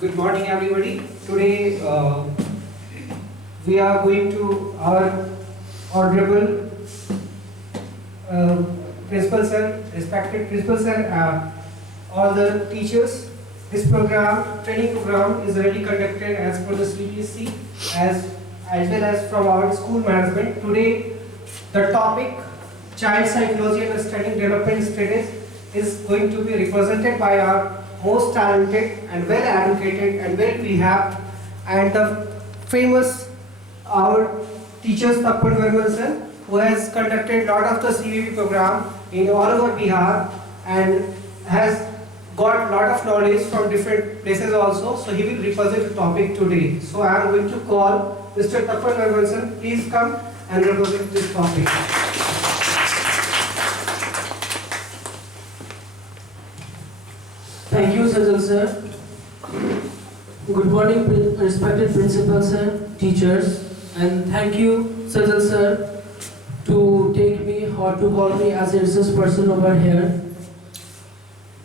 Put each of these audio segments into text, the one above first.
Good morning, everybody. Today we are going to our honorable principal sir, respected principal sir, all the teachers. This training program is already conducted as per the CBSE as well as from our school management. Today, the topic child psychology and understanding development status is going to be represented by our most talented and well educated and well behaved and the famous our teachers Tapan sir, who has conducted lot of the CVP program in all over Bihar and has got lot of knowledge from different places also. So he will represent the topic today. So I am going to call Mr. Tapan sir. Please come and represent this topic. Thank you, Sajal sir. Good morning, respected principal sir, teachers, and thank you, Sajal sir, to take me or to call me as a resource person over here.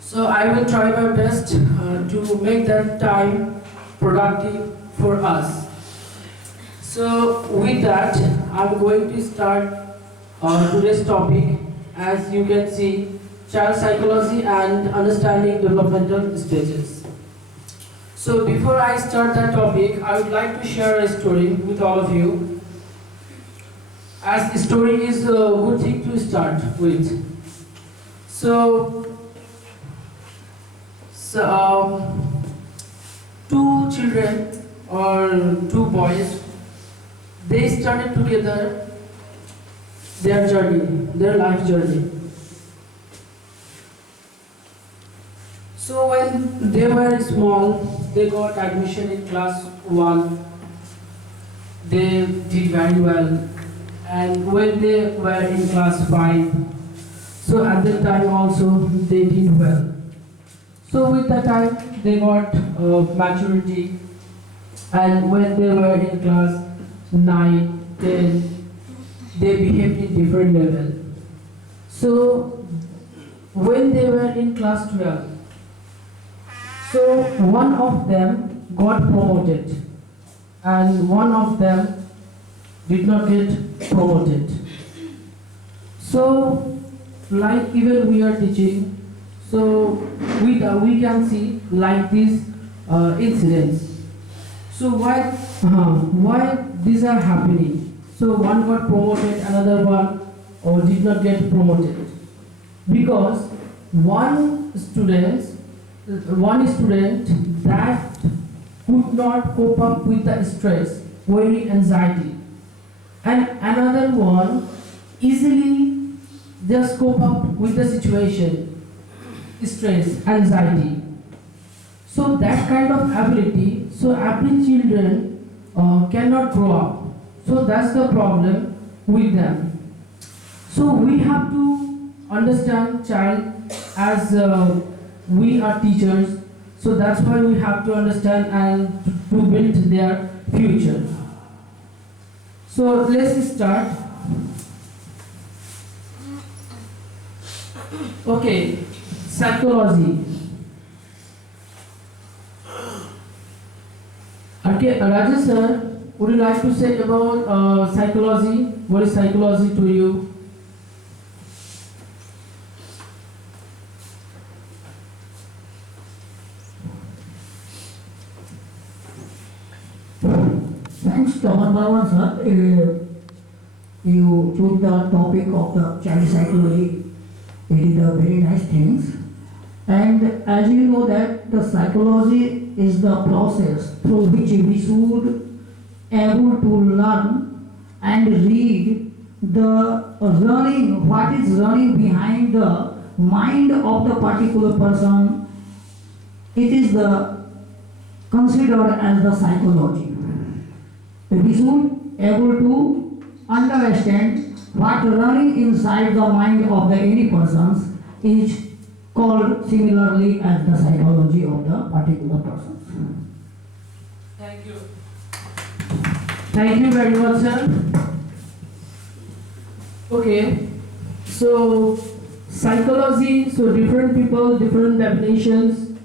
So I will try my best to make that time productive for us. So with that, I'm going to start today's topic. As you can see, child psychology and understanding developmental stages. So before I start that topic, I would like to share a story with all of you. As the story is a good thing to start with. So two children or two boys, they started together their journey, their life journey. So when they were small, they got admission in class 1. They did very well. And when they were in class 5, so at that time also they did well. So with that time they got maturity, and when they were in class 9, 10, they behaved in different level. So when they were in class 12, so one of them got promoted and one of them did not get promoted. So like even we are teaching, so we can see like these incidents. So why these are happening? So one got promoted, another one did not get promoted. Because one student that could not cope up with the stress, worry, anxiety, and another one easily just cope up with the situation, stress, anxiety. So that kind of ability, so every children cannot grow up. So that's the problem with them. So we have to understand child as we are teachers, so that's why we have to understand and to build their future. So let's start. Okay, psychology. Okay, Rajesh sir, would you like to say about psychology? What is psychology to you? Thanks, Tapan sir. You took the topic of the child psychology. It is a very nice thing. And as you know that the psychology is the process through which we should able to learn and read the running, what is running behind the mind of the particular person. It is the considered as the psychology. We should able to understand what running inside the mind of the any persons is called similarly as the psychology of the particular persons. Thank you. Thank you very much, sir. Okay, so psychology, so different people, different definitions.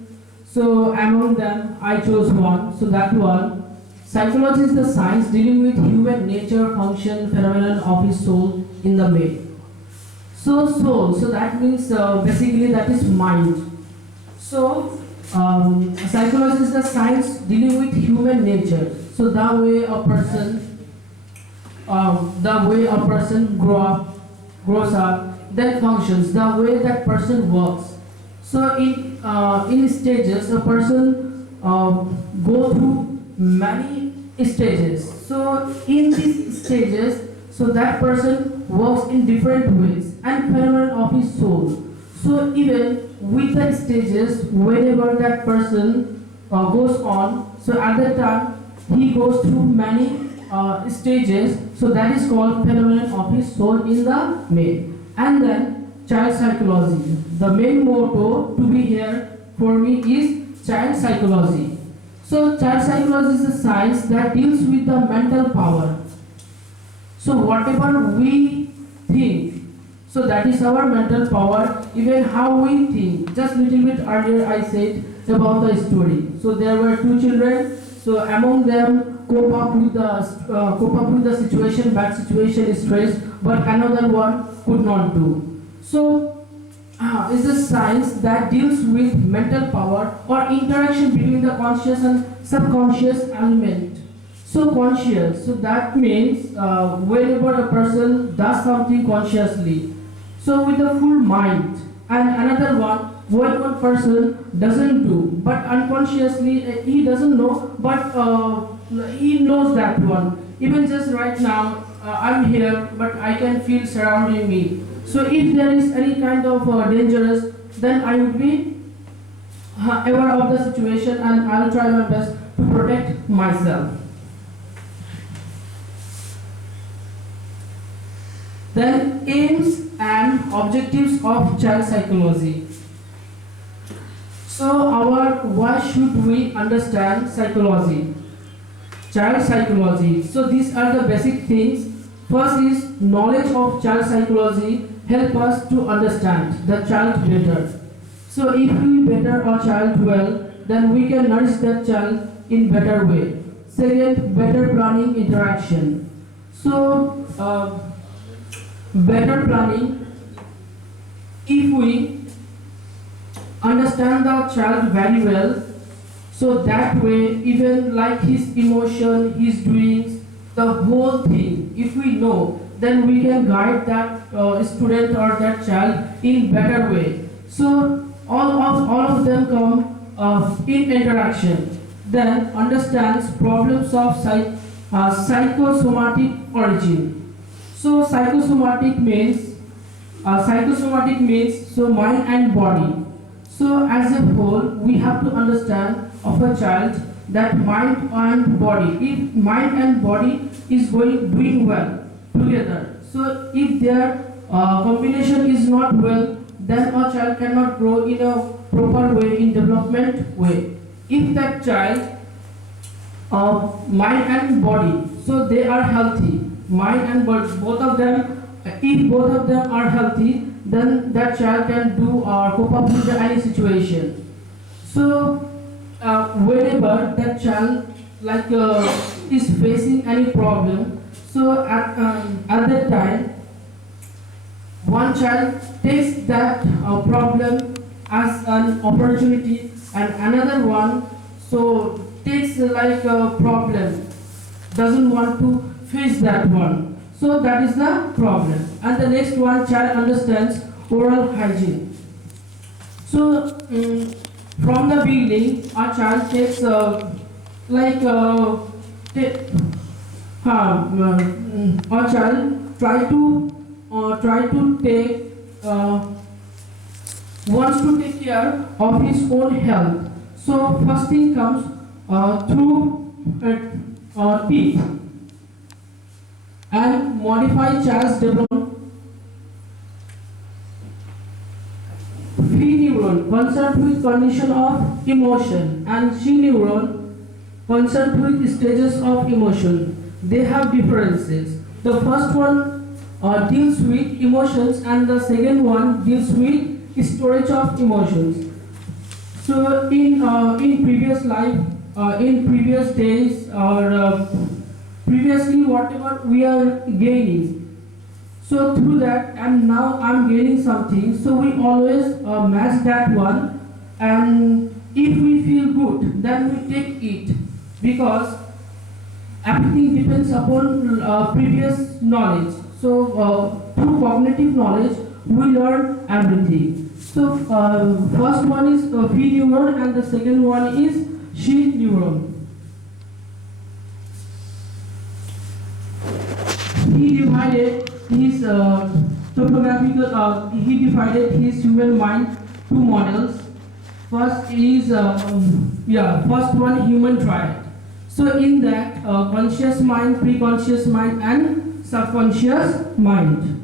So among them, I chose one. So that one, psychology is the science dealing with human nature, function, phenomenon of his soul in the male. So soul, so that means basically that is mind. So psychology is the science dealing with human nature. So the way a person grows up, then functions, the way that person works. So in stages, a person go through many stages. So in these stages, so that person works in different ways and phenomenon of his soul. So even with the stages, whenever that person goes on, so at that time he goes through many stages. So that is called phenomenon of his soul in the male. And then child psychology. The main motto to be here for me is child psychology. So child psychology is a science that deals with the mental power. So whatever we think, so that is our mental power, even how we think. Just little bit earlier I said about the story. So there were two children, so among them cope up with the situation, bad situation, stress, but another one could not do. So is a science that deals with mental power or interaction between the conscious and subconscious element. So conscious, so that means whenever a person does something consciously, so with the full mind, and another one when one person doesn't do, but unconsciously he doesn't know, but he knows that one. Even just right now, I'm here, but I can feel surrounding me. So if there is any kind of dangerous, then I would be aware of the situation and I'll try my best to protect myself. Then aims and objectives of child psychology. So why should we understand psychology? Child psychology. So these are the basic things. First is knowledge of child psychology help us to understand the child better. So if we better our child well, then we can nourish that child in better way. Second, better planning interaction. So better planning, if we understand the child very well, so that way even like his emotion, his doings, the whole thing, if we know, then we can guide that student or that child in better way. So all of them come in interaction. Then understands problems of psychosomatic origin. So psychosomatic means so mind and body. So as a whole, we have to understand of a child that mind and body. If mind and body is doing well together, so if their combination is not well, then a child cannot grow in a proper way, in development way. If that child mind and body, so they are healthy, mind and body, both of them, if both of them are healthy, then that child can do or cope up with any situation. So whenever that child is facing any problem, so at that time one child takes that problem as an opportunity, and another one so takes a problem, doesn't want to face that one. So that is the problem. And the next one, child understands oral hygiene. So from the beginning, our child takes our child try to take wants to take care of his own health. So first thing comes through teeth and modify child's development. Phi neuron concerned with condition of emotion and Shi neuron concerned with stages of emotion. They have differences. The first one deals with emotions and the second one deals with storage of emotions. So in previous life, in previous days, or previously whatever we are gaining. So through that, and now I'm gaining something. So we always match that one, and if we feel good, then we take it, because everything depends upon previous knowledge. So through cognitive knowledge, we learn everything. So first one is phi neuron, and the second one is she neuron. He divided his topographical. He divided his human mind two models. First is first one human triad. So in that conscious mind, pre-conscious mind, and subconscious mind.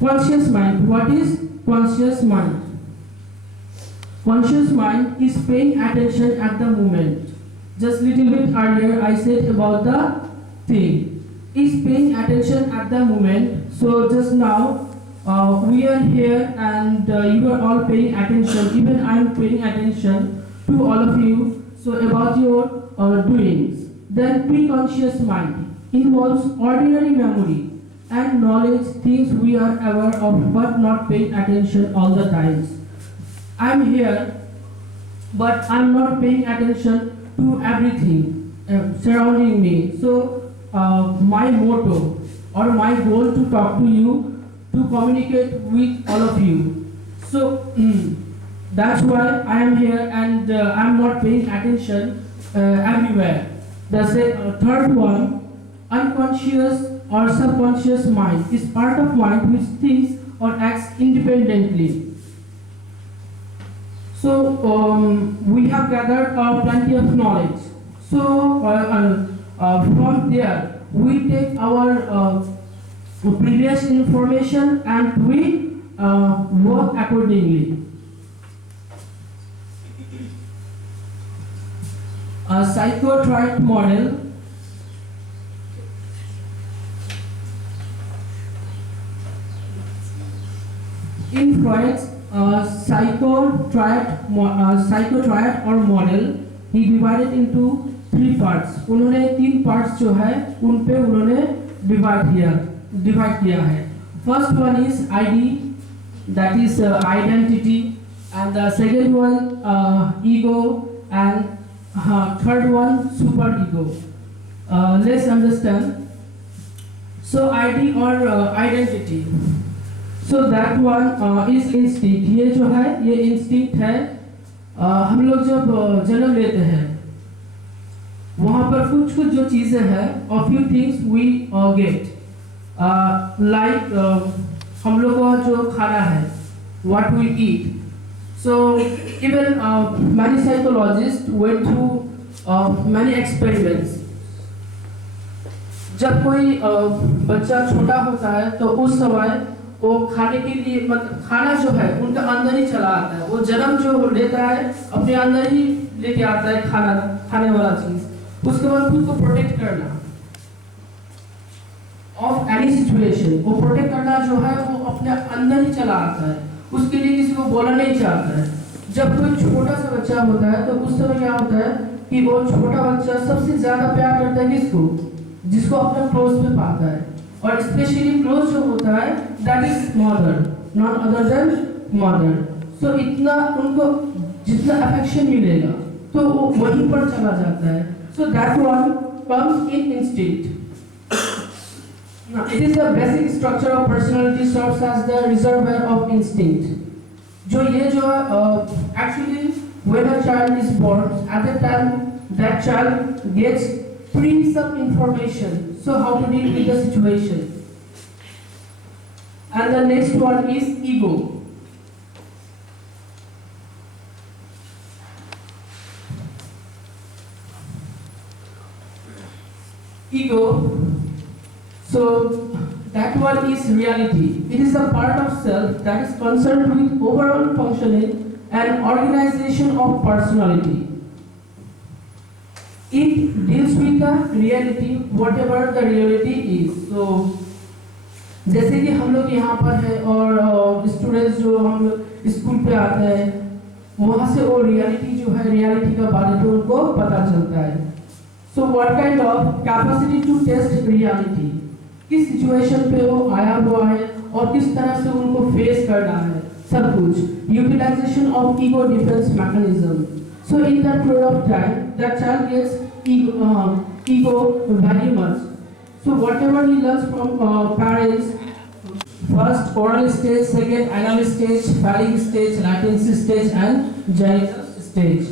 Conscious mind. What is conscious mind? Conscious mind is paying attention at the moment. Just little bit earlier I said about the thing. Is paying attention at the moment. So just now we are here, and you are all paying attention. Even I am paying attention to all of you. So about your doings. Then pre-conscious mind involves ordinary memory and knowledge, things we are aware of but not paying attention all the times. I'm here, but I'm not paying attention to everything surrounding me. So my motto or my goal to talk to you, to communicate with all of you. So that's why I am here, and I'm not paying attention everywhere. The third one, unconscious or subconscious mind, is part of mind which thinks or acts independently. So we have gathered plenty of knowledge. So from there we take our previous information and we work accordingly. A psychotriad model. In Freud's psychotriad or model, he divided into three parts. उन्होंने तीन parts जो है उन पे उन्होंने divide किया है. First one is ID, that is identity, and the second one ego, and third one superego. Let's understand. So ID or identity. So that one is instinct. ये जो है ये instinct है. हम लोग जब जन्म लेते हैं वहाँ पर कुछ जो चीज़ें हैं, a few things we get, like हम लोग का जो खाना है, what we eat. So even many psychologists went through many experiments. जब कोई बच्चा छोटा होता है तो उस समय वो खाने के लिए मतलब खाना जो है उनका अंदर ही चला आता है. वो जन्म जो लेता है अपने अंदर ही लेके आता है खाना, खाने वाला चीज. उसके बाद खुद को प्रोटेक्ट करना ऑफ एनी सिचुएशन, वो प्रोटेक्ट करना जो है वो अपने अंदर ही चला आता है. उसके लिए किसी को बोलना नहीं चाहता है. जब कोई छोटा सा बच्चा होता है तो उस समय क्या होता है कि वो छोटा बच्चा सबसे ज्यादा प्यार करता है किसको? जिसको अपने क्लोज में पाता है. और स्पेशली क्लोज जो होता है that is mother, not other than mother. So इतना उनको जितना अफेक्शन मिलेगा तो वो वहीं पर चला जाता है. So that one comes in instinct. Now, it is the basic structure of personality, serves as the reservoir of instinct. जो ये जो actually when a child is born, at that time that child gets some information, so how to deal with the situation. And the next one is ego. Ego, so that one is reality. It is a part of self that is concerned with overall functioning and organization of personality. It deals with the reality, whatever the reality is. So जैसे कि हम लोग यहाँ पर हैं और students जो हम लोग स्कूल पे आते हैं वहाँ से वो रियलिटी जो है रियलिटी के बारे में उनको पता चलता है। So what kind of capacity to test reality, किस सिचुएशन पे वो आया हुआ है और किस तरह से उनको फेस करना है सब कुछ। Utilization of ego defence mechanism, so in that period of time that child gets ego very much. So whatever he learns from parents, first oral stage, second anal stage, phallic stage, latency stage, and genital stage.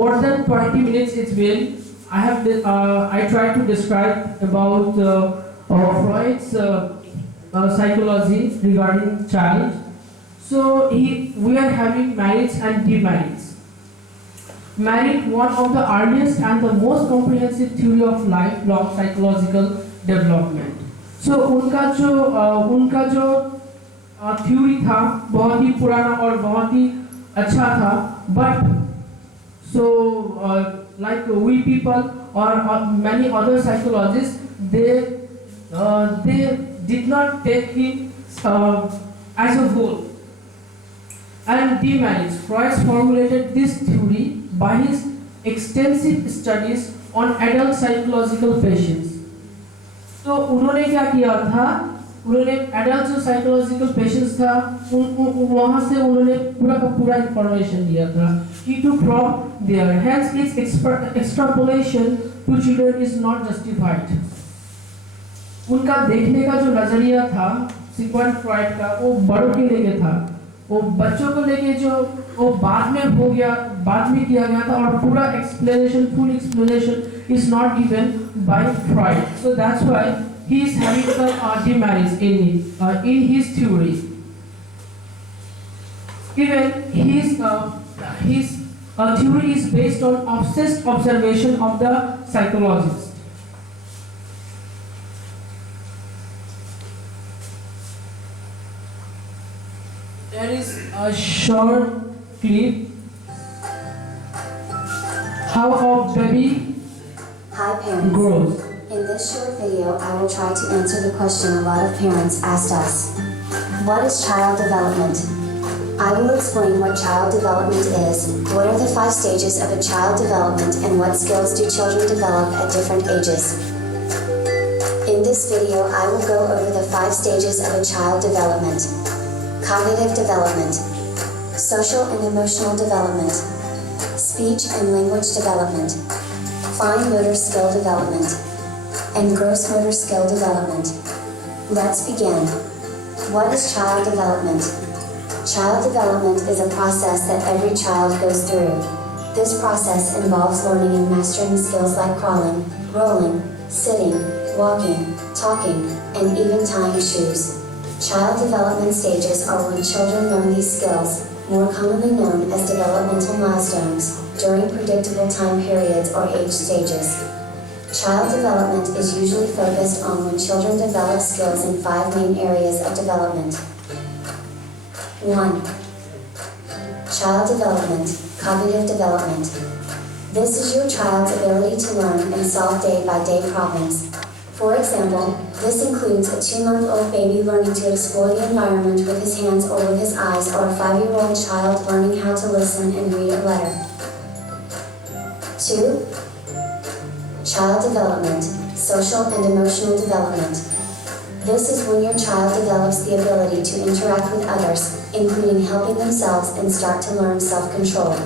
More than 20 minutes it's been. I tried to describe about Freud's psychology regarding child. So we are having merits and demerits. Merit, one of the earliest and the most comprehensive theory of lifelong psychological development. So उनका जो theory था बहुत ही पुराना और बहुत ही अच्छा था, but so like we people or many other psychologists they did not take him as a whole. And demerits, Freud formulated this theory by his extensive studies on adult psychological patients. तो उन्होंने क्या किया था, उन्होंने adult जो psychological patients था वहाँ से उन्होंने पूरा का पूरा information दिया था। He took from there, hence its extrapolation to children is not justified. उनका देखने का जो नजरिया था सिगमंड फ्रॉइड का वो बड़ों के लिए था, वो बच्चों को लेके जो वो बाद में किया गया था और पूरा explanation, full explanation is not given by Freud. So that's why he is having some demerits in his theory. Even his theory is based on obsessed observation of the psychologist. There is a short clip. How a baby Hi parents. grows. In this short video, I will try to answer the question a lot of parents asked us. What is child development? I will explain what child development is, what are the 5 stages of a child development, and what skills do children develop at different ages. In this video, I will go over the 5 stages of a child development. Cognitive development, social and emotional development, speech and language development, fine motor skill development, and gross motor skill development. Let's begin. What is child development? Child development is a process that every child goes through. This process involves learning and mastering skills like crawling, rolling, sitting, walking, talking, and even tying shoes. Child development stages are when children learn these skills, more commonly known as developmental milestones, during predictable time periods or age stages. Child development is usually focused on when children develop skills in 5 main areas of development. 1. Child development, cognitive development. This is your child's ability to learn and solve day-by-day problems. For example, this includes a 2-month-old baby learning to explore the environment with his hands or with his eyes, or a 5-year-old child learning how to listen and read a letter. 2. Child development, social and emotional development. This is when your child develops the ability to interact with others, including helping themselves, and start to learn self-control.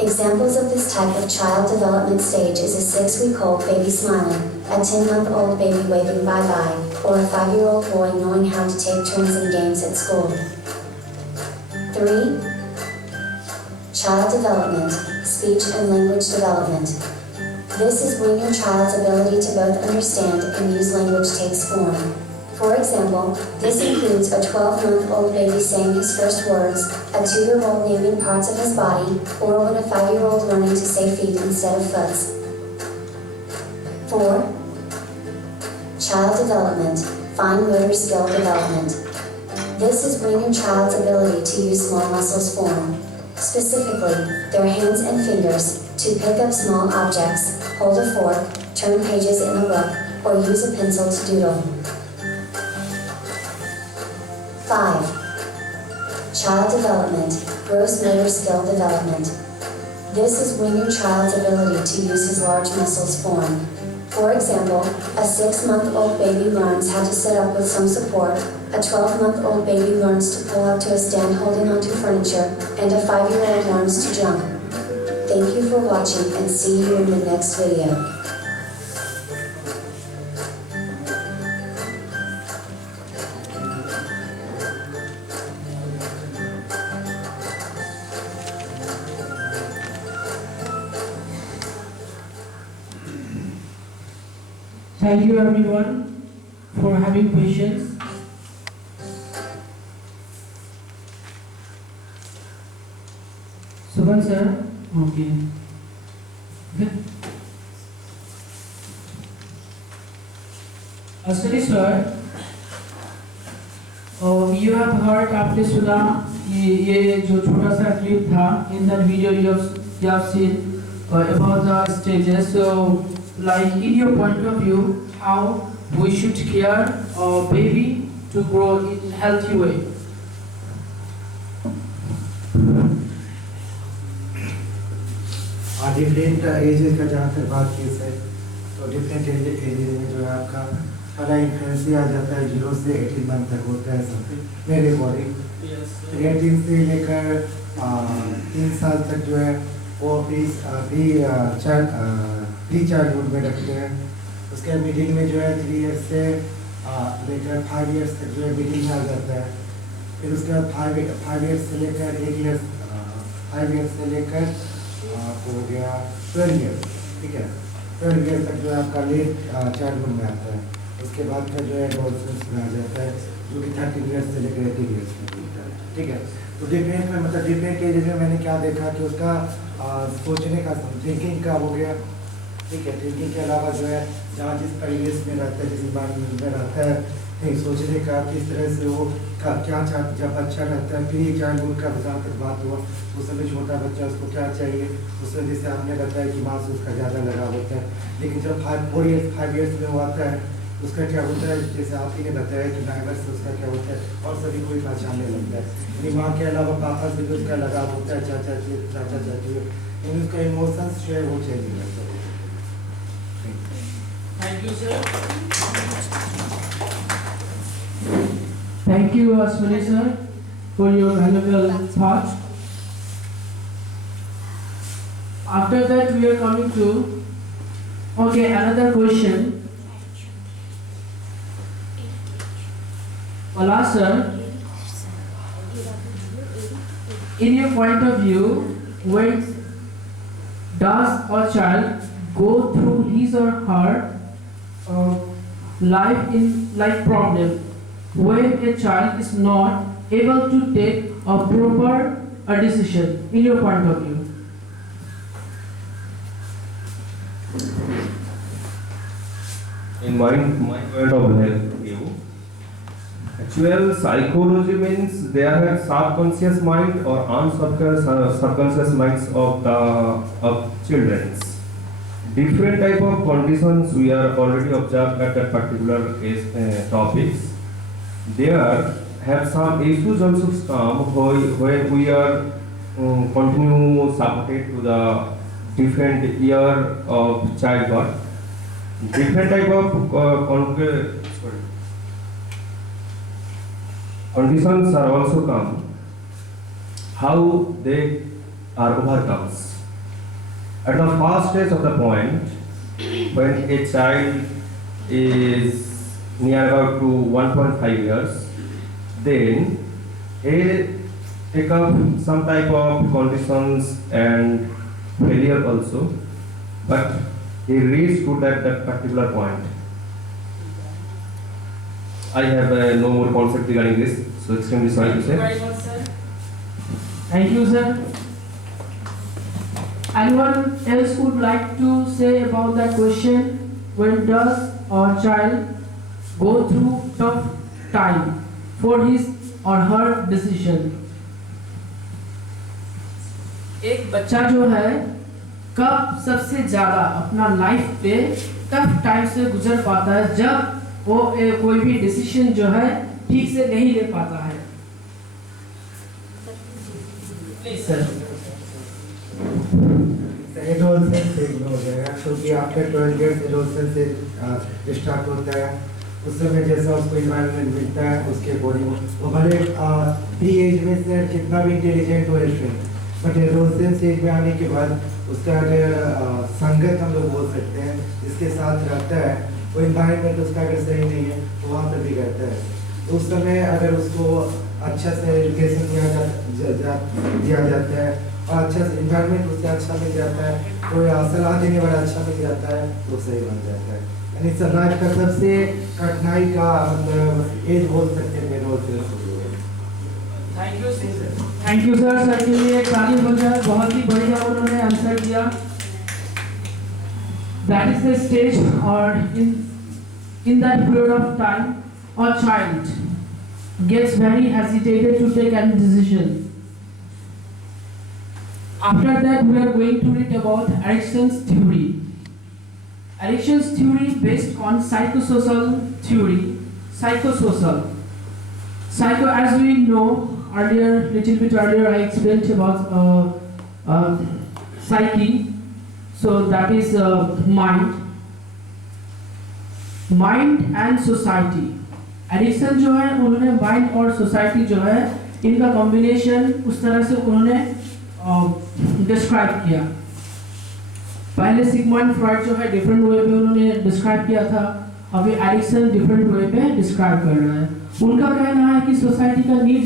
Examples of this type of child development stage is a 6-week-old baby smiling, a 10-month-old baby waving bye-bye, or a 5-year-old boy knowing how to take turns in games at school. 3. Child development, speech and language development. This is when your child's ability to both understand and use language takes form. For example, this includes a 12-month-old baby saying his first words, a 2-year-old naming parts of his body, or when a 5-year-old learning to say feet instead of foots. 4. Child development, fine motor skill development. This is when your child's ability to use small muscles form. Specifically, their hands and fingers, To pick up small objects, hold a fork, turn pages in a book, or use a pencil to doodle. 5. Child development, gross motor skill development. This is when your child's ability to use his large muscles form. For example, a 6-month-old baby learns how to sit up with some support, a 12-month-old baby learns to pull up to a stand holding onto furniture, and a 5-year-old learns to jump. Thank you for watching and see you in the next video. Thank you everyone for having patience. Subhan sir, okay. Aswani sir, you have heard आपने सुना ये जो छोटा सा clip था, in that video you have seen about the stages. So like in your point of view, how we should care a baby to grow in healthy way. Different ages का जहाँ तक बात की है तो डिफरेंट एजेस में जो है आपका पहला इन्फ्लुएंसी आ जाता है 0 से 18 मंथ तक होता है समथिंग मेरे अकॉर्डिंग 18 से लेकर 3 साल तक जो है वो प्री चाइल्डहुड में रखते हैं। उसके बाद मिडिल में जो है 3 इयर्स से लेकर 5 इयर्स तक जो है मिडिल में आ जाता है। फिर उसके बाद 5 इयर्स से लेकर 5 इयर्स से लेकर हो गया 12 इयर्स, ठीक है। 12 इयर्स तक जो है आपका लेट चाइल्डहुड में आता है। उसके बाद का जो है एडोलसेंस में आ जाता है जो कि 30 इयर्स से लेकर 80 इयर्स में होता है, ठीक है। तो डिफरेंट में मतलब डिफरेंट एजेस में मैंने क्या देखा कि उसका सोचने का थिंकिंग का हो गया, ठीक है। थिंकिंग के अलावा जो है जहाँ जिस परिवेश में रहता है जिस इन्वायरमेंट में रहता है नहीं सोचने का किस तरह से वो क्या चाहता जब अच्छा रहता है। फिर चाइल्डहुड का जहाँ तक बात हुआ उस समय छोटा बच्चा उसको क्या चाहिए उसमें जैसे आपने बताया कि माँ से उसका ज़्यादा लगाव होता है। लेकिन जब 5 इयर्स में वो आता है उसका क्या होता है जैसे आप ही ने बताया कि नाइबर से उसका क्या होता है और सभी कोई पहचानने लगता है। यानी माँ के अलावा पापा से भी उसका लगाव होता है, चाचा चाची यानी उसका इमोशंस जो है वो चेंज हो जाता है। Thank you, sir. Thank you, Aswani sir, for your valuable thoughts. After that, we are coming to another question. Ola sir, in your point of view, when does a child go through his or her life problem when a child is not able to take a proper decision in your point of view? In my point of view, actual psychology means there are subconscious mind or subconscious minds of children. Different type of conditions we are already observed at that particular topics. There have some issues also come when we are continue supported to the different year of childbirth. Different type of conditions are also come. How they are overcome. At the first stage of the point, when a child is near about to 1.5 years, then he take up some type of conditions and failure also, but he reached to that particular point. I have no more concept regarding this, so extremely sorry to say. Very much, sir. Thank you, sir. Anyone else would like to say about that question? When does a child go through tough time for his or her decision? एक बच्चा जो है कब सबसे ज़्यादा अपना life पे tough time से गुजर पाता है, जब वो कोई भी डिसीजन जो है ठीक से नहीं ले पाता है। Please sir. एडोलसेंस से हो जाएगा, क्योंकि आपका 12 ईयर्स एडोलसेंस से स्टार्ट होता है। उस समय जैसा उसको इन्वायरमेंट मिलता है उसके अकॉर्डिंग वो भले प्री एज में से कितना भी इंटेलिजेंट हो बट एडोलसेंस एज में आने के बाद उसका अगर संगत हम लोग बोल सकते हैं जिसके साथ रहता है वो इन्वायरमेंट उसका अगर सही नहीं है तो वहाँ पर भी रहता है। तो उस समय अगर उसको अच्छा से एजुकेशन दिया जाता है और अच्छा से इन्वायरमेंट उससे अच्छा मिल जाता है, कोई सलाह देने वाला अच्छा मिल जाता है तो सही बन जाता है। यानी लाइफ का सबसे कठिनाई का मतलब एज बोल सकते हैं adolescence. Thank you sir. Sir के लिए ताली हो जाए, बहुत ही बढ़िया उन्होंने आंसर दिया। दैट इज द स्टेज और इन that period of time a child gets very hesitated to take any decision. After that we are going to read about Erickson's theory. Erickson's theory based on psychosocial theory. Psycho, as we know earlier, little bit earlier I explained about psyche. So that is mind and society. Erikson जो है उन्होंने mind और society जो है इनका combination उस तरह से उन्होंने डिस्क्राइब किया। पहले सिगमंड फ्रॉइड जो है डिफरेंट वे पे उन्होंने डिस्क्राइब किया था, अभी एरिक्सन डिफरेंट वे पे डिस्क्राइब कर रहा है। उनका कहना है कि सोसाइटी का नीड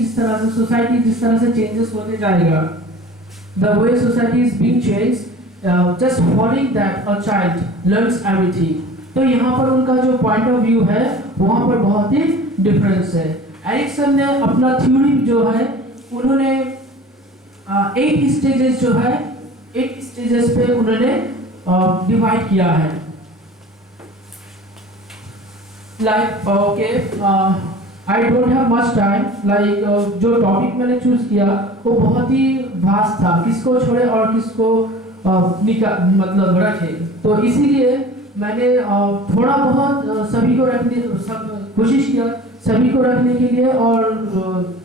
सोसाइटी जिस तरह से चेंजेस होते जाएगा, the way society is being changed, just following that a child learns everything. तो यहाँ पर उनका जो पॉइंट ऑफ व्यू है वहाँ पर बहुत ही डिफरेंस है। एरिक्सन ने अपना थ्योरी जो है उन्होंने 8 स्टेजेस जो है 8 स्टेजेस पे उन्होंने डिवाइड किया है। Like okay, I don't have much time. Like जो टॉपिक मैंने चूज किया वो बहुत ही वास्ट था, किसको छोड़े और किसको मतलब रखे, तो इसीलिए मैंने थोड़ा बहुत सभी को रखने कोशिश किया सभी को रखने के लिए, और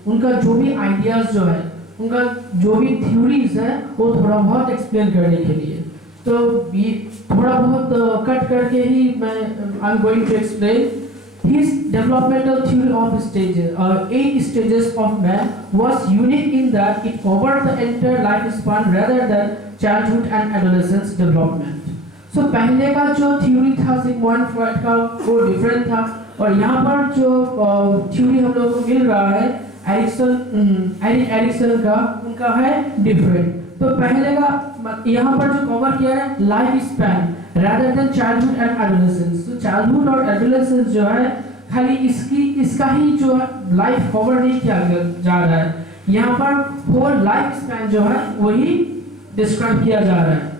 उनका जो भी आइडियाज जो है उनका जो भी थ्योरीज है वो थोड़ा बहुत एक्सप्लेन करने के लिए। तो थोड़ा बहुत कट करके ही मैं I am going to explain his developmental theory of stages 8 stages of man was unique in that it covered the entire lifespan rather than childhood and adolescence development. So पहले का जो थ्योरी था Sigmund Freud का वो different था, और यहाँ पर जो थ्योरी हम लोगों को मिल रहा है एरिक्सन का, उनका है डिफरेंट। तो पहले का यहाँ पर जो कवर किया है life span rather than childhood and adolescence। तो childhood और adolescence जो है खाली इसका ही जो लाइफ कवर नहीं किया जा रहा है, यहाँ पर होल लाइफ स्पैन जो है वही डिस्क्राइब किया जा रहा है।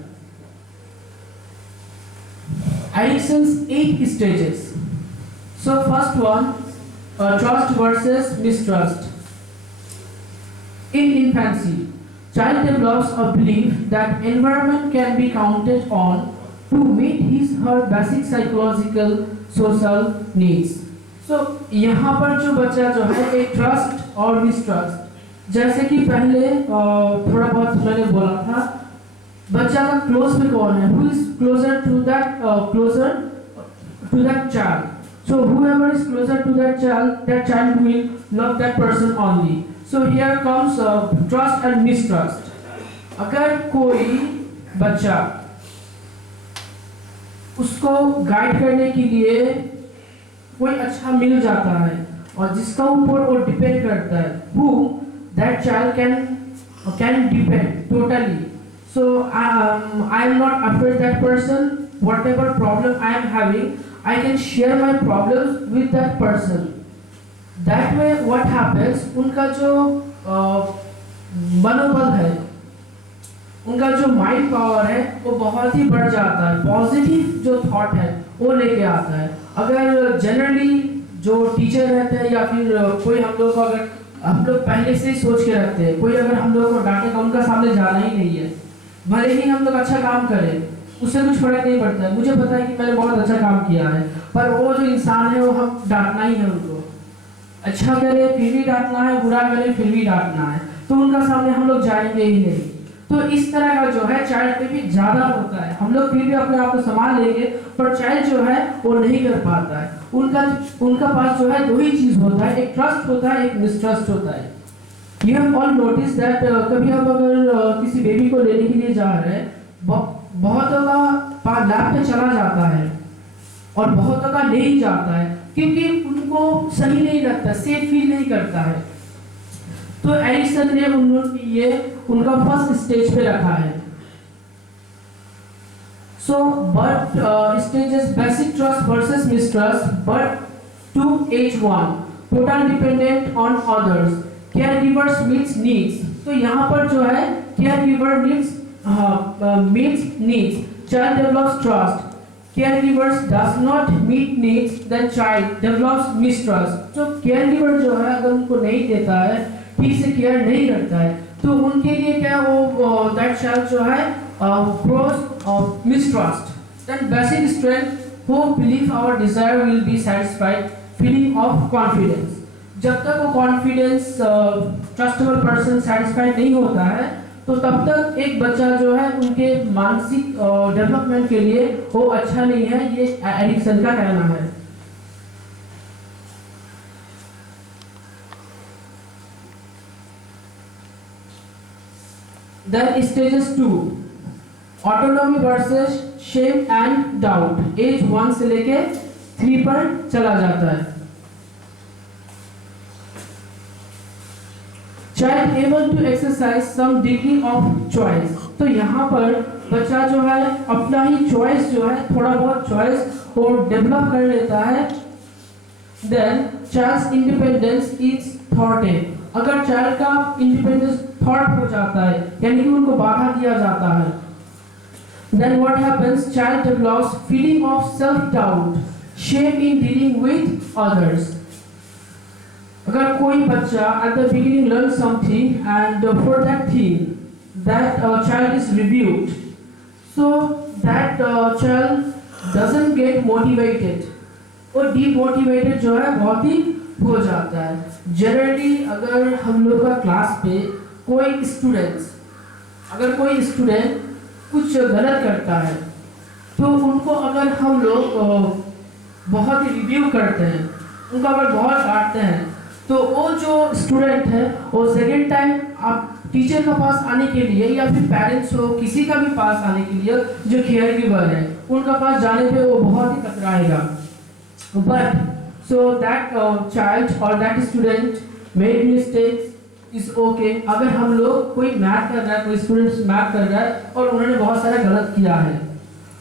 Erickson's 8 stages. So first one, trust versus mistrust. In infancy, child develops a belief that environment can be counted on to meet his/her basic psychological social needs. So यहाँ पर जो बच्चा जो है एक ट्रस्ट और मिसट्रस्ट, जैसे कि पहले थोड़ा बहुत मैंने बोला था, बच्चा का क्लोज में कौन है, who is closer to that child. So whoever is closer to that child will love that person only. So here comes trust and mistrust. अगर कोई बच्चा उसको गाइड करने के लिए कोई अच्छा मिल जाता है और जिसका ऊपर वो डिपेंड करता है, who that child can depend totally. So I am not afraid that person. Whatever problem I am having, I can share my problems with that person. That way what happens, उनका जो मनोबल है, उनका जो mind power है वो बहुत ही बढ़ जाता है, पॉजिटिव जो थॉट है वो लेके आता है। अगर जनरली जो टीचर रहते हैं या फिर कोई हम लोग को, अगर हम लोग पहले से ही सोच के रखते हैं, कोई अगर हम लोग को डांटेगा उनका सामने जाना ही नहीं है, भले ही हम लोग अच्छा काम करें, उससे कुछ फर्क नहीं पड़ता। मुझे पता है कि मैंने बहुत अच्छा काम किया है, पर वो जो इंसान है वो हम डांटना ही है उनको। अच्छा करे फिर भी डांटना है, बुरा करे फिर भी डांटना है, तो उनका सामने हम लोग जाएंगे ही नहीं। तो इस तरह का जो है चाइल्ड पे भी ज़्यादा होता है। हम लोग फिर भी अपने आप को संभाल लेंगे, पर चाइल्ड जो है वो नहीं कर पाता है। उनका पास जो है दो ही चीज़ होता है, एक ट्रस्ट होता है, एक मिसट्रस्ट होता है। You have all noticed that कभी हम अगर किसी बेबी को लेने के लिए जा रहे हैं, बहुत का लैब पे चला जाता है और बहुत का नहीं जाता है, क्योंकि उनको सही नहीं लगता, सेफ फील नहीं करता है। तो एरिक्सन ने ये उनका फर्स्ट स्टेज पे रखा है। So but stages basic trust versus mistrust, but to age 1 total dependent on others, caregivers meets needs। तो यहाँ पर जो है caregiver meets needs, child develops trust, caregivers does not meet needs, then child develops mistrust। तो caregiver जो है अगर उनको नहीं देता है, ठीक से केयर नहीं करता है, तो उनके लिए क्या वो that child जो है grows mistrust। Then basic strength, hope, belief, our desire will be satisfied, feeling of confidence। जब तक वो कॉन्फिडेंस ट्रस्टेबल पर्सन सेटिस्फाइड नहीं होता है, तो तब तक एक बच्चा जो है उनके मानसिक डेवलपमेंट के लिए वो अच्छा नहीं है, ये एरिक्सन का कहना है। Then stages 2 autonomy versus shame and doubt, age 1 से लेके 3 पर चला जाता है। Child able to exercise some degree of choice। तो यहाँ पर बच्चा जो है अपना ही चॉइस जो है, थोड़ा बहुत चॉइस वो डेवलप कर लेता है। Then child's independence is thwarted। अगर चाइल्ड का इंडिपेंडेंस थॉट हो जाता है, यानी कि उनको बाधा दिया जाता है, then what happens, child develops feeling of self doubt, shame in dealing with others। अगर कोई बच्चा at the beginning learns something and for that thing that child is rebuked, so that child doesn't get motivated, और demotivated जो है बहुत ही हो जाता है। जनरली अगर हम लोग का क्लास पे कोई स्टूडेंट कुछ गलत करता है, तो उनको अगर हम लोग बहुत ही रिव्यू करते हैं, उनका अगर बहुत डांटते हैं, तो वो जो स्टूडेंट है वो सेकेंड टाइम आप टीचर के पास आने के लिए या फिर पेरेंट्स हो किसी का भी पास आने के लिए जो केयर गिवर है उनका पास जाने पे वो बहुत ही कतराएगा। But so that child or that student made mistakes is okay। अगर हम लोग कोई मैथ कर रहा है, कोई स्टूडेंट मैथ कर रहा है और उन्होंने बहुत सारा गलत किया है,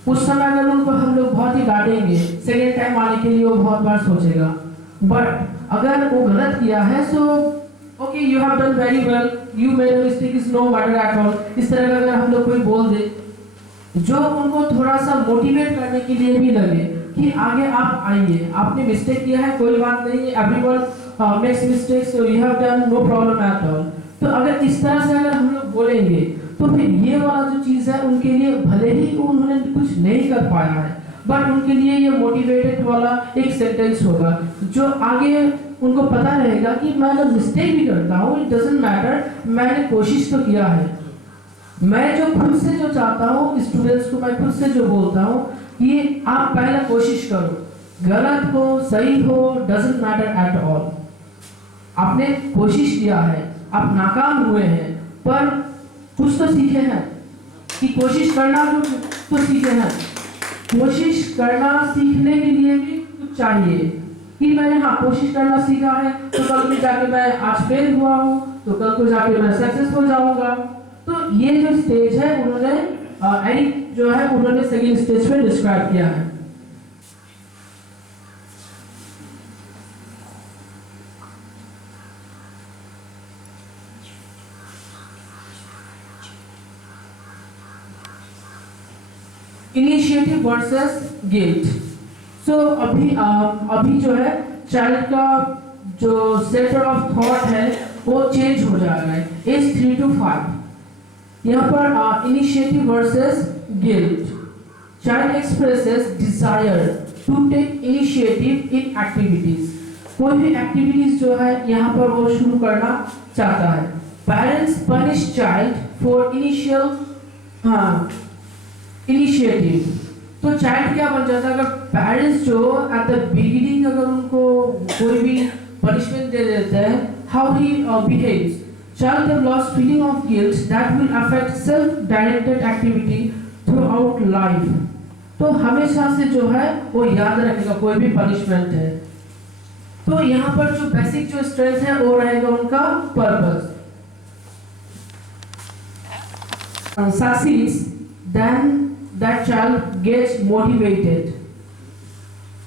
उस समय अगर उनको हम लोग बहुत ही डांटेंगे, सेकेंड टाइम आने के लिए वो बहुत बार सोचेगा। बट अगर वो गलत किया है, so okay you have done very well, you made a mistake is no matter at all, इस तरह का अगर हम लोग कोई बोल दे जो उनको थोड़ा सा मोटिवेट करने के लिए भी लगे कि आगे आप आइए, आपने मिस्टेक किया है, कोई बात नहीं, everyone makes mistakes, so you have done no problem at all. तो अगर इस तरह से अगर हम लोग बोलेंगे, तो फिर ये वाला जो चीज़ है उनके लिए भले ही उन्होंने कुछ नहीं कर पाया है, बट उनके लिए ये मोटिवेटेड वाला एक सेंटेंस होगा जो आगे उनको पता रहेगा कि मैं अगर मिस्टेक भी करता हूँ, इट डजंट मैटर, मैंने कोशिश तो किया है। मैं जो खुद से जो चाहता हूँ स्टूडेंट्स को, मैं खुद से जो बोलता हूँ कि आप पहले कोशिश करो, गलत हो सही हो डजंट मैटर एट ऑल। आपने कोशिश किया है, आप नाकाम हुए हैं, पर कुछ तो सीखे हैं कि कोशिश करना तो सीखे हैं। कोशिश करना सीखने के लिए भी कुछ चाहिए कि मैंने हाँ कोशिश करना सीखा है, तो कल को जाके मैं आज फेल हुआ हूँ, तो कल को जाके मैं सक्सेसफुल जाऊंगा। तो ये जो स्टेज है उन्होंने एरिक जो है उन्होंने सेकंड स्टेज पे डिस्क्राइब किया है। Initiative versus guilt. सो अभी जो है चाइल्ड का जो सेंटर ऑफ थॉट है वो चेंज हो जा रहा है एज 3 to 5। यहाँ पर initiative versus guilt. Child expresses desire to take initiative in activities. कोई भी एक्टिविटीज जो है यहाँ पर वो शुरू करना चाहता है। Parents punish child for initiative. तो चाइल्ड क्या बन जाता है अगर पेरेंट्स जो एट द बिगिनिंग अगर उनको कोई भी पनिशमेंट दे देते हैं, how he behaves. Child develops feeling of guilt that will affect self-directed activity throughout life. तो हमेशा से जो है वो याद रखेगा कोई भी पनिशमेंट है। तो यहाँ पर जो बेसिक जो स्ट्रेंथ है वो रहेगा उनका purpose. Succeeds, then that child gets motivated.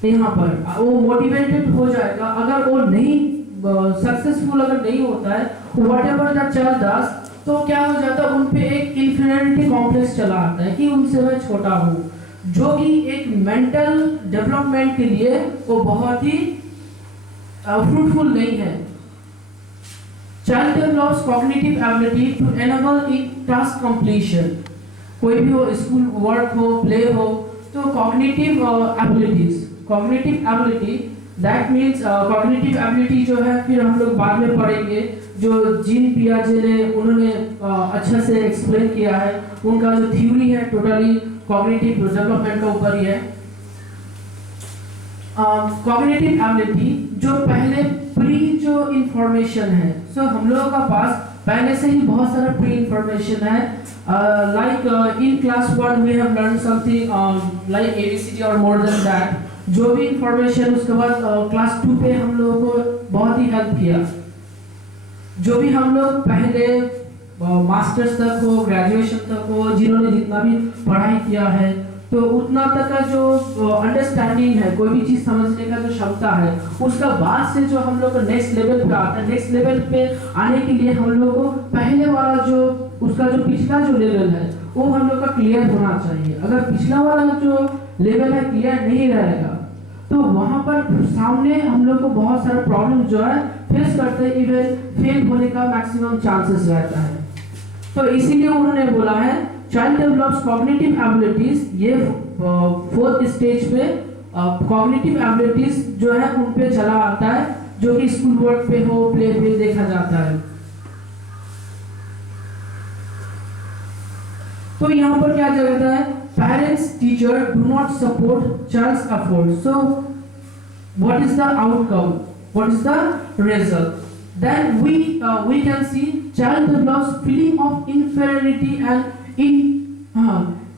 यहाँ पर वो मोटिवेटेड हो जाएगा। अगर वो नहीं सक्सेसफुल अगर नहीं होता है whatever that child does, तो क्या हो जाता है उन पे एक इंफीरियरिटी कॉम्प्लेक्स चला आता है कि उनसे मैं छोटा हूँ, जो कि एक मेंटल डेवलपमेंट के लिए वो बहुत ही फ्रूटफुल नहीं है। Child develops cognitive ability to enable in task completion. कोई भी हो, स्कूल वर्क हो, प्ले हो, तो cognitive ability that means cognitive ability जो है फिर हम लोग बाद में पढ़ेंगे। जो जीन पियाजे ने उन्होंने अच्छा से एक्सप्लेन किया है, उनका जो थ्योरी है टोटली कॉग्निटिव डेवलपमेंट का ऊपर ही है। कॉग्निटिव एबिलिटी जो पहले प्री जो इंफॉर्मेशन है, सो हम लोगों का पास पहले से ही बहुत सारा प्री इंफॉर्मेशन है। Like in class 1 we have learn something like ABCD और मोर देन दैट। जो भी इंफॉर्मेशन उसके बाद क्लास 2 पे हम लोगों को बहुत ही हेल्प किया। जो भी हम लोग पहले मास्टर्स तक हो, ग्रेजुएशन तक हो, जिन्होंने जितना भी पढ़ाई किया है, तो उतना तक का जो अंडरस्टैंडिंग है, कोई भी चीज़ समझने का जो क्षमता है, उसका बाद से जो हम लोग को नेक्स्ट लेवल पे आता है, नेक्स्ट लेवल पे आने के लिए हम लोग को पहले वाला जो उसका जो पिछला जो लेवल है वो हम लोग का क्लियर होना चाहिए। अगर पिछला वाला जो लेवल है क्लियर नहीं रहेगा तो वहाँ पर सामने हम लोग को बहुत सारे प्रॉब्लम जो है फेस करते हैं, इवन फेल होने का मैक्सिमम चांसेस रहता है। तो इसीलिए उन्होंने बोला है चाइल्ड डेवलप्स कॉग्निटिव एबिलिटीज। ये फोर्थ स्टेज पे कॉग्निटिव एबिलिटीज जो है उन पे चला आता है, जो कि स्कूल वर्क पे हो, प्ले पे देखा जाता है। तो यहाँ पर क्या जाता है, parents teacher do not support child's effort, so what is the outcome, what is the result? Then we can see child develops feeling of inferiority and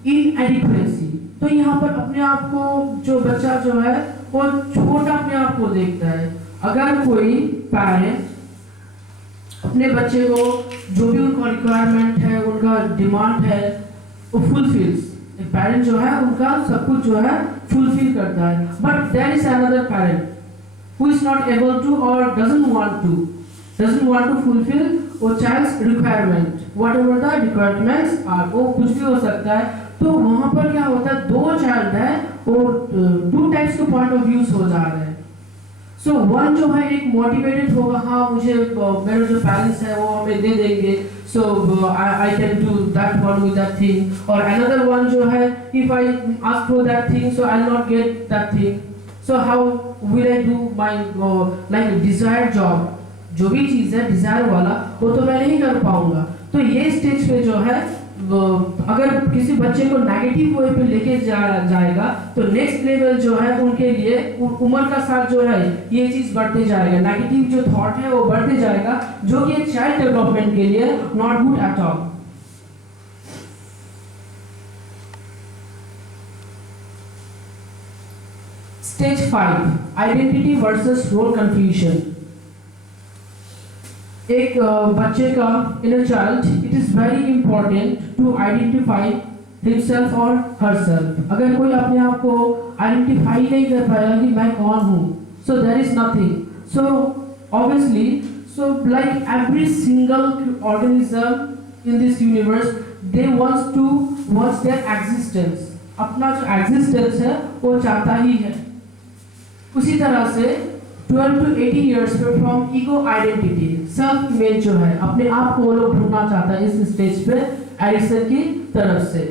inadequacy। तो यहाँ पर अपने आप को जो बच्चा जो है वो छोटा अपने आप को देखता है। अगर कोई पेरेंट अपने बच्चे को जो भी उनका रिक्वायरमेंट है, उनका डिमांड है, वो फुलफिल्स, पेरेंट जो है उनका सब कुछ जो है फुलफिल करता है, but there is another parent who is not able to और डजंट वांट टू फुलफिल वो child's requirement, whatever the requirements are, वो कुछ भी हो सकता है। तो वहां पर क्या होता है, दो चाइल्ड है वो टू टाइप्स के पॉइंट ऑफ व्यूज हो जा रहे हैं। सो वन जो है एक मोटिवेटेड होगा, हाँ मुझे मेरे जो पेरेंट्स है वो हमें दे देंगे, so I can do that one with that thing, or another one जो है if I ask for that thing so I'll not get that thing, so how will I do my like desired job, जो भी चीज़ है Dzire वाला वो तो मैं नहीं कर पाऊंगा। तो ये स्टेज पे जो है अगर किसी बच्चे को नेगेटिव वे पे लेके जाएगा तो नेक्स्ट लेवल जो है उनके लिए उम्र का साथ जो है ये चीज बढ़ते जाएगा, नेगेटिव जो थॉट है वो बढ़ते जाएगा, जो कि एक चाइल्ड डेवलपमेंट के लिए not good at all. Stage 5 identity versus role confusion. एक बच्चे का inner child, it is very important to identify himself और हरसेल्फ। अगर कोई अपने आप को आइडेंटिफाई नहीं कर पाएगा कि मैं कौन हूँ, so there is nothing. So obviously, so like every single organism in this universe, they wants their existence, अपना जो एग्जिस्टेंस है वो चाहता ही है। उसी तरह से 12 to 18 years पे from ego identity, self image जो है अपने आप को वो लोग ढूंढना चाहता है इस स्टेज पे, एडिसन की तरफ से।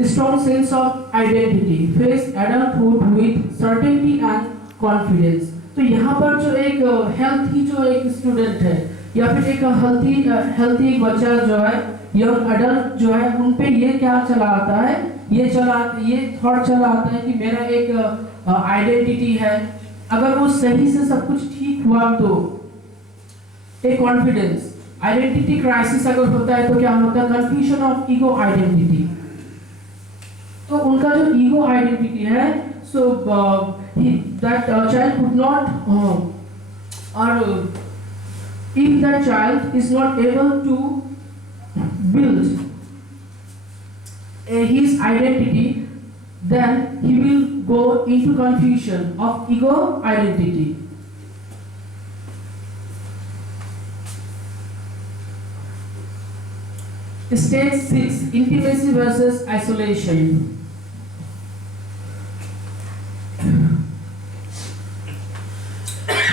Strong sense of identity, face adulthood with certainty and confidence. तो यहाँ पर जो एक हेल्थी जो एक स्टूडेंट है या फिर एक हेल्थी एक बच्चा जो है, यंग अडल्ट जो है, उन पे ये क्या चला आता है, ये थॉट चला आता है कि मेरा एक आइडेंटिटी है। अगर वो सही से सब कुछ ठीक हुआ तो एक कॉन्फिडेंस, आइडेंटिटी क्राइसिस अगर होता है तो क्या होता है, कंफ्यूजन ऑफ ईगो आइडेंटिटी। तो उनका जो ईगो आइडेंटिटी है, सो that child could not or if that child is not able to build his identity, then he will go into confusion of ego identity. Stage 6, intimacy versus isolation.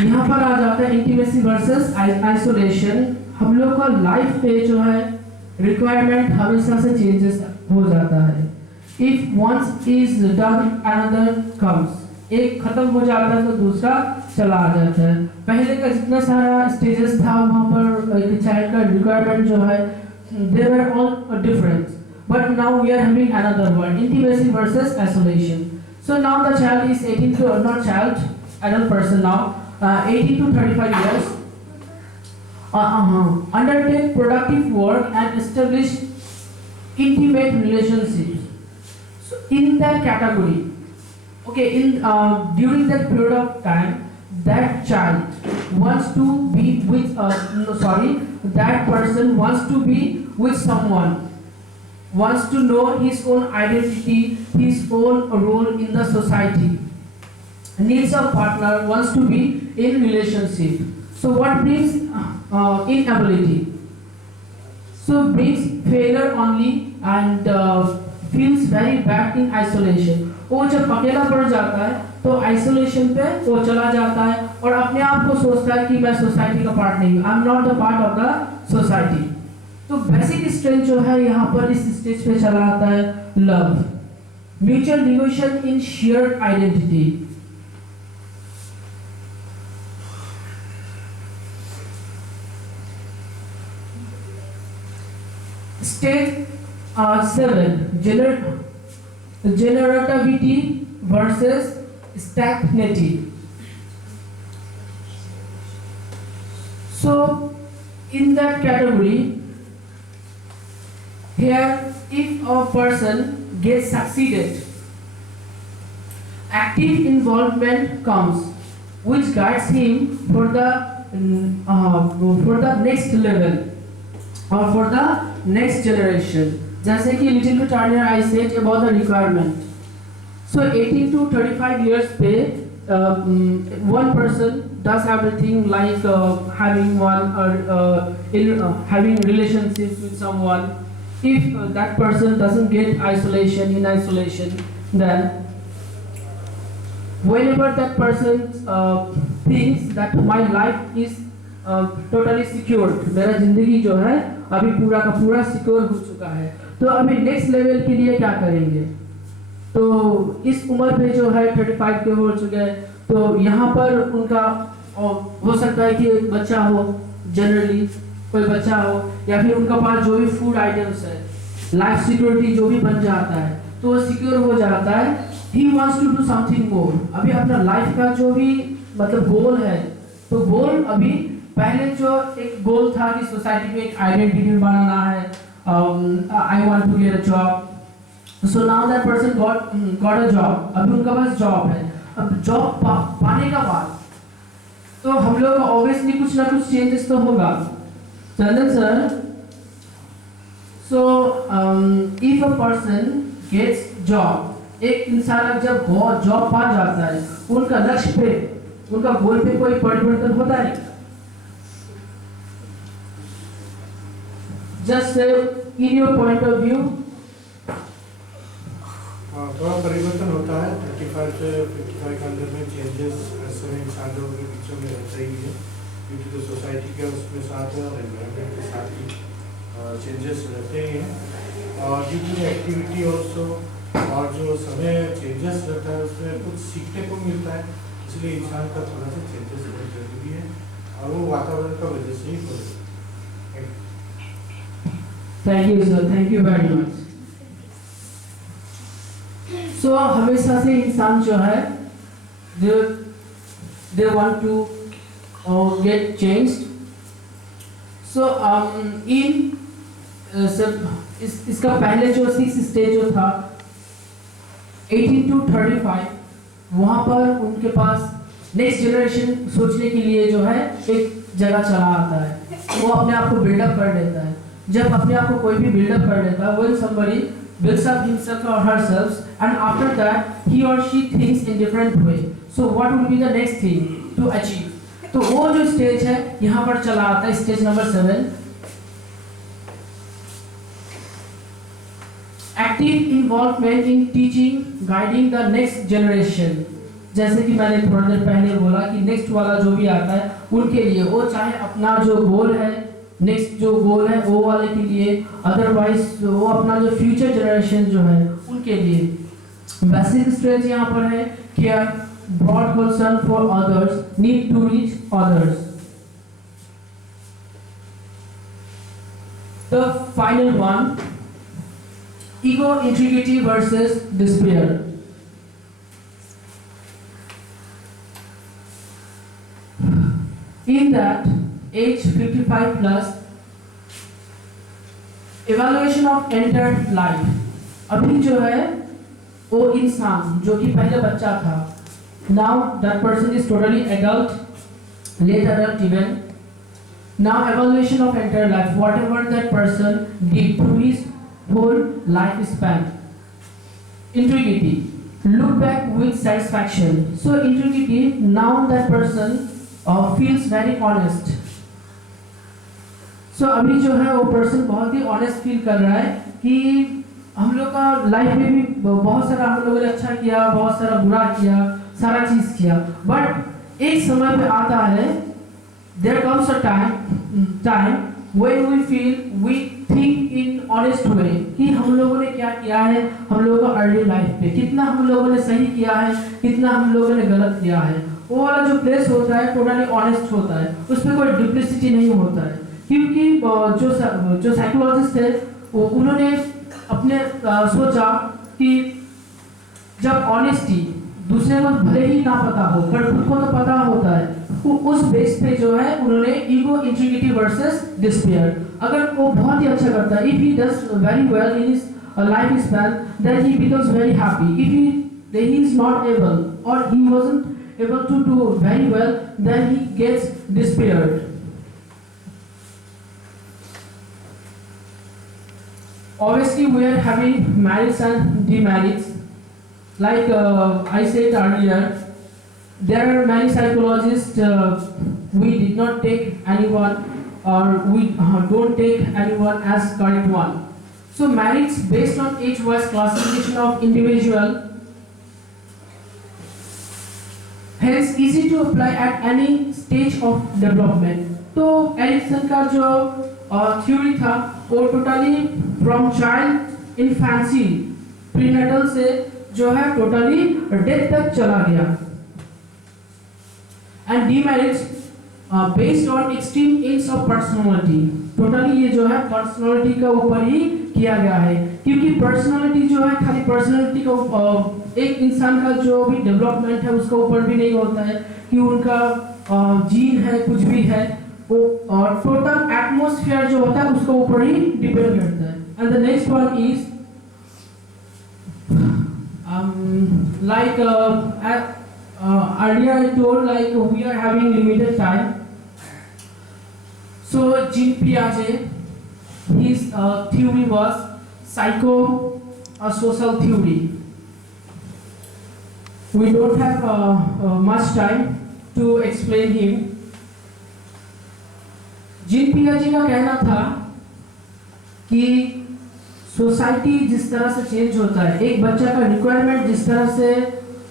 यहाँ पर आ जाता है intimacy versus isolation. हम लोग का life पे जो है रिक्वायरमेंट हमेशा से चेंजेस हो जाता है। If once is done another comes, एक खत्म हो जाता है तो दूसरा चला आ जाता है। पहले का जितना सारा स्टेजेस था वहाँ पर एक चाइल्ड का रिक्वायरमेंट जो है they were all different, but now we are having another one, intimacy versus isolation. So now the child is 18 to not child, adult person now, 18 to 35 years, undertake productive work and establish intimate relationships. So in that category, okay, in during that period of time, that child wants to be with that person wants to be with someone, wants to know his own identity, his own role in the society, needs a partner, wants to be in relationship. So what brings inability? So brings failure only and feels very bad in isolation. वो जब अकेला पड़ जाता है तो isolation पे वो चला जाता है और अपने आप को सोचता है कि मैं सोसाइटी का पार्ट नहीं हूँ, I am not the part of the society. तो बेसिक स्टेज जो है यहाँ पर इस स्टेज पे चला आता है love, mutual devotion in shared identity. Stage 7, generativity versus stagnativity. So in that category, here if a person gets succeeded, active involvement comes, which guides him for the next level or for the next generation. जैसे कि little bit earlier I said about the requirement. So 18 to 35 years पे one person does everything like having one or having relationships with someone. If that person doesn't get in isolation, then whenever that person thinks that my life is totally secured, मेरा जिंदगी जो है अभी पूरा का पूरा secure हो चुका है, तो अभी नेक्स्ट लेवल के लिए क्या करेंगे। तो इस उम्र पे जो है 35 के हो चुके हैं, तो यहाँ पर उनका हो सकता है कि एक बच्चा हो, जनरली कोई बच्चा हो, या फिर उनका पास जो भी फूड आइटम्स है, लाइफ सिक्योरिटी जो भी बन जाता है तो वो सिक्योर हो जाता है। He wants to do something more, अभी अपना लाइफ का जो भी मतलब गोल है, तो गोल अभी पहले जो एक गोल था कि सोसाइटी में एक आइडेंटिटी बनाना है, I want to get a job, so now that person got a job, अभी उनका पास जॉब है। अब जॉब पाने का बाद तो हम लोग ऑब्वियसली कुछ ना कुछ चेंजेस तो होगा। Chandan sir, so if a person gets job, एक इंसान जब जॉब पा जाता है, उनका लक्ष्य पे, उनका गोल पे कोई परिवर्तन होता है? Just in your point of view, थोड़ा परिवर्तन होता है। 35 से 55 के अंदर में चेंजेस ऐसे इंसान लोगों के बीचों में रहता ही है, क्योंकि तो सोसाइटी के उसमें साथ है और एनवायरनमेंट के साथ ही चेंजेस रहते ही हैं, और ड्यू टू एक्टिविटी ऑल्सो, और जो समय चेंजेस रहता है उसमें कुछ सीखने को मिलता है, इसलिए इंसान का थोड़ा सा चेंजेस बहुत जरूरी है, और वो वातावरण का वजह से ही हो रहा है। Thank you sir, thank you very much. So हमेशा से इंसान जो है they want to get changed. So इसका पहले जो 6 स्टेज जो था 18 to 35, वहाँ पर उनके पास नेक्स्ट जनरेशन सोचने के लिए जो है एक जगह चला आता है, वो अपने आप को बिल्डअप कर लेता है। जब अपने आप को कोई भी बिल्डअप कर लेता है, when somebody builds up himself or herself, and after that he or she thinks in different way, so what will be the next thing to achieve? तो वो जो स्टेज है यहाँ पर चला आता है, stage number 7, active involvement in teaching guiding the next generation. जैसे कि मैंने थोड़ा देर पहले बोला कि नेक्स्ट वाला जो भी आता है उनके लिए, वो चाहे अपना जो गोल है, नेक्स्ट जो गोल है वो वाले के लिए, अदरवाइज वो अपना जो फ्यूचर जनरेशन जो है उनके लिए। बेसिक स्टेज यहाँ पर है care, broad concern for others, need to reach others. The final one, ego integrity versus despair. In that age 55 plus, evaluation of entire life. अभी जो है वो इंसान जो कि पहले बच्चा था, now that person is totally adult, late adult even. Now evaluation of entire life, whatever that person did through his whole lifespan. Integrity, look back with satisfaction. So integrity, now that person feels very honest. So अभी जो है वो person बहुत ही honest feel कर रहा है कि हम लोग का लाइफ में भी बहुत सारा हम लोगों ने अच्छा किया, बहुत सारा बुरा किया, सारा चीज किया, बट एक समय पे आता है, there comes a time when we feel, we think in honest way कि हम लोगों ने क्या किया है, हम लोगों का अर्ली लाइफ पे कितना हम लोगों ने सही किया है, कितना हम लोगों ने गलत किया है। वो वाला जो प्लेस होता है टोटली ऑनेस्ट होता है, उसमें कोई डुप्लिसिटी नहीं होता है, क्योंकि जो साइकोलॉजिस्ट है उन्होंने अपने सोचा कि जब ऑनेस्टी दूसरे को भले ही ना पता हो पर खुद को तो पता होता है, उस बेस पे जो है उन्होंने ईगो इंटीग्रिटी वर्सेस डिस्पेयर, अगर वो बहुत ही अच्छा करता है, if he does very well in his life span, then he becomes very happy. If he is not able or he wasn't able to do very well, then he gets despaired. Obviously we are having merits and demerits. Like I said earlier, there are many psychologists, we did not take anyone or we don't take anyone as correct one. So merits based on age-wise classification of individual, hence easy to apply at any stage of development. तो Erikson का जो theory था वो totally from child infancy, prenatal से जो है totally death तक चला गया। And demerits based on extreme age of personality, totally ये जो है पर्सनालिटी का ऊपर ही किया गया है, क्योंकि पर्सनालिटी जो है खाली पर्सनालिटी का एक इंसान का जो भी डेवलपमेंट है उसका ऊपर भी नहीं होता है कि उनका जीन है कुछ भी है, वो टोटल एटमॉस्फेयर जो होता है उसके ऊपर ही डिपेंड करता है। And the next one is like earlier I told, like we are having limited time, so Jean Piaget, his theory was psycho-social theory. We don't have much time to explain him. Jean पियाजे का कहना था कि society जिस तरह से change होता है, एक बच्चा का रिक्वायरमेंट जिस तरह से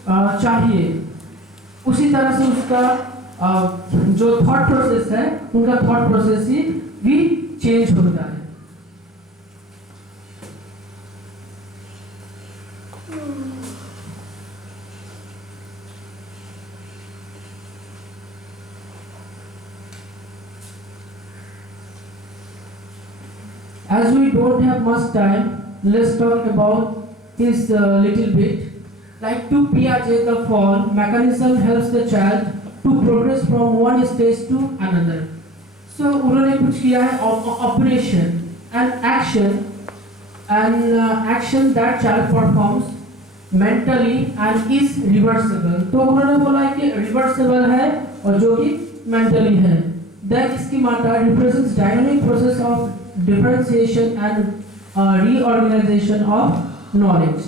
चाहिए उसी तरह से उसका जो थॉट प्रोसेस है, उनका थॉट प्रोसेस ही भी चेंज होता है। As we don't have much time, let's talk about this little bit. Like to Piaget, the fall mechanism helps the child to progress from one stage to another. So उन्होंने कुछ किया है operation and action that child performs mentally and is reversible. तो उन्होंने बोला है कि reversible है और जो कि mentally है. Then schemata represents dynamic process of differentiation and reorganization of knowledge.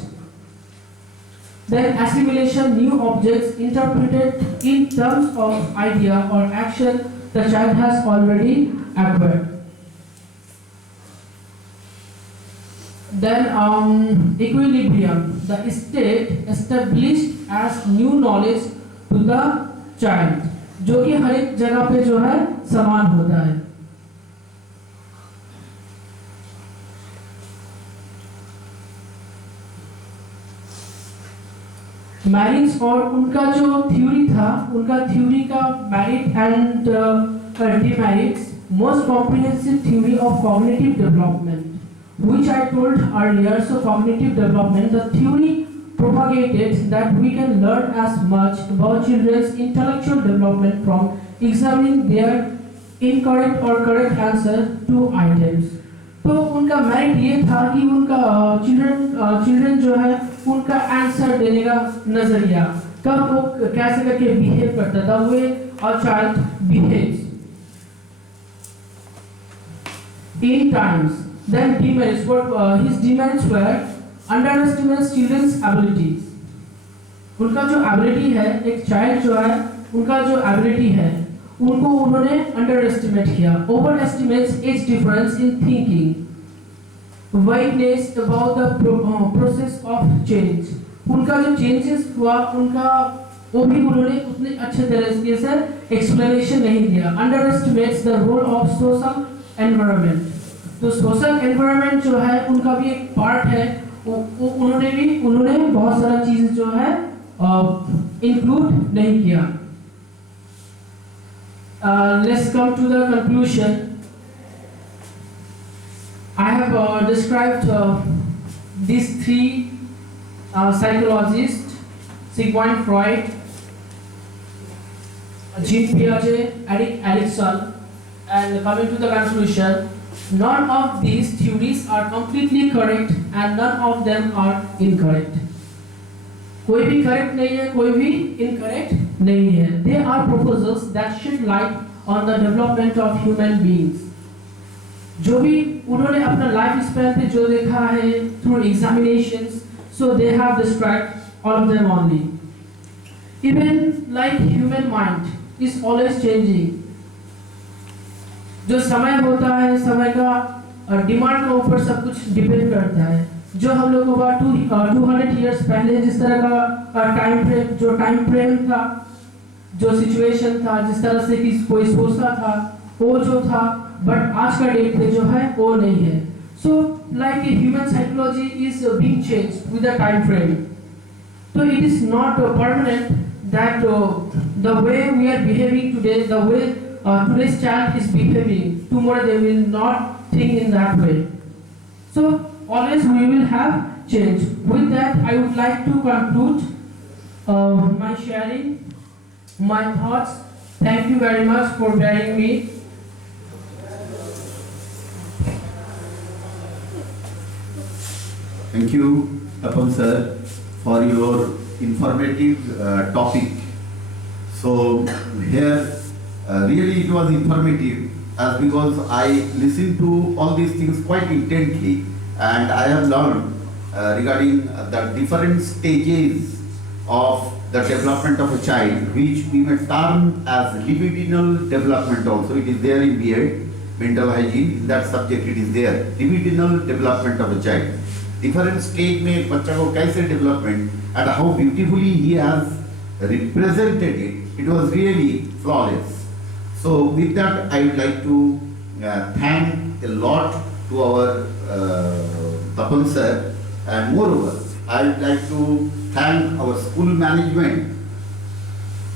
Then assimilation, new objects interpreted in terms of idea or action the child has already acquired. Then equilibrium, the state established as new knowledge to the child, जो कि हर एक जगह पे जो है समान होता है. मैरिट्स और उनका जो थ्योरी था, उनका थ्योरी का merit and demerits, most comprehensive theory of cognitive development, which I told earlier. So cognitive development, the theory propagated that we can learn as much about children's intellectual development from examining their incorrect or correct answer to items. तो उनका merit ये था कि उनका children जो है उनका answer देने का नजरिया, कब वो कैसे करके बिहेव करता था, वे और child behaves in times. Then demerits, what his demerits were underestimates children's abilities. उनका जो ability है, एक child जो है उनका जो ability है उनको उन्होंने underestimate किया. Overestimates age difference in thinking, vagueness about the process of change. उनका जो changes हुआ उनका वो भी उन्होंने उतने अच्छे तरीके से explanation नहीं दिया. Underestimates the role of social environment. तो सोशल एनवायरनमेंट जो है उनका भी एक पार्ट है, उन्होंने बहुत सारा चीज जो है इंक्लूड नहीं किया. Let's come to the conclusion. I have described these three psychologists: Sigmund Freud, Jean Piaget, Erik Erikson. And coming to the conclusion, none of these theories are completely correct and none of them are incorrect. कोई भी correct नहीं है, कोई भी incorrect नहीं है. They are proposals that shed light on the development of human beings. जो भी उन्होंने अपना life span पे जो देखा है through examinations, so they have described all of them only. Even like human mind is always changing. जो समय होता है, समय का डिमांड के ऊपर सब कुछ डिपेंड करता है. जो हम लोगों का 200 इयर्स पहले जिस तरह का टाइम फ्रेम था, जो सिचुएशन था, जिस तरह से कि कोई सोचता था वो जो था, बट आज का डेट पे जो है वो नहीं है. So like human psychology is being changed with the time frame. तो it is not permanent that the way we are behaving today, the way today's child is behaving, tomorrow they will not think in that way. So always we will have change. With that, I would like to conclude my sharing, my thoughts. Thank you very much for bearing me. Thank you, Tapan sir, for your informative topic. So here really it was informative, as because I listened to all these things quite intently, and I have learned regarding the different stages of the development of a child, which we may term as libidinal development also. It is there in BA, mental hygiene, in that subject it is there, libidinal development of a child. Different stage में एक बच्चा को कैसे development, and how beautifully he has represented it. It was really flawless. So with that, I would like to thank a lot to our Tapan sir, and moreover, I would like to thank our school management.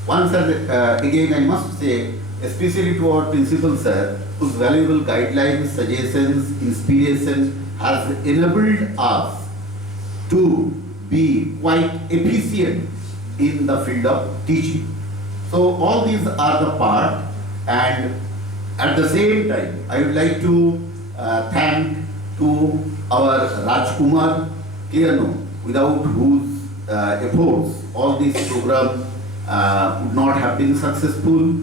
Once again, I must say, especially to our principal sir, whose valuable guidelines, suggestions, inspiration has enabled us to be quite efficient in the field of teaching. So all these are the part, and at the same time, I would like to thank to our Rajkumar Clearno, without whose efforts all this program would not have been successful.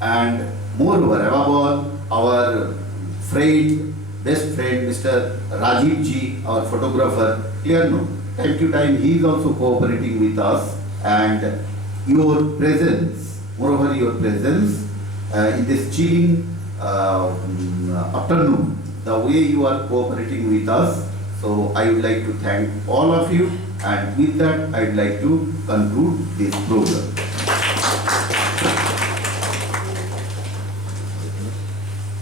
And moreover, above all, our friend, best friend, Mr. Rajiv Ji, our photographer, Clearno, time to time he is also cooperating with us, and your presence, moreover your presence in this chilling afternoon, the way you are cooperating with us. So I would like to thank all of you, and with that I would like to conclude this program.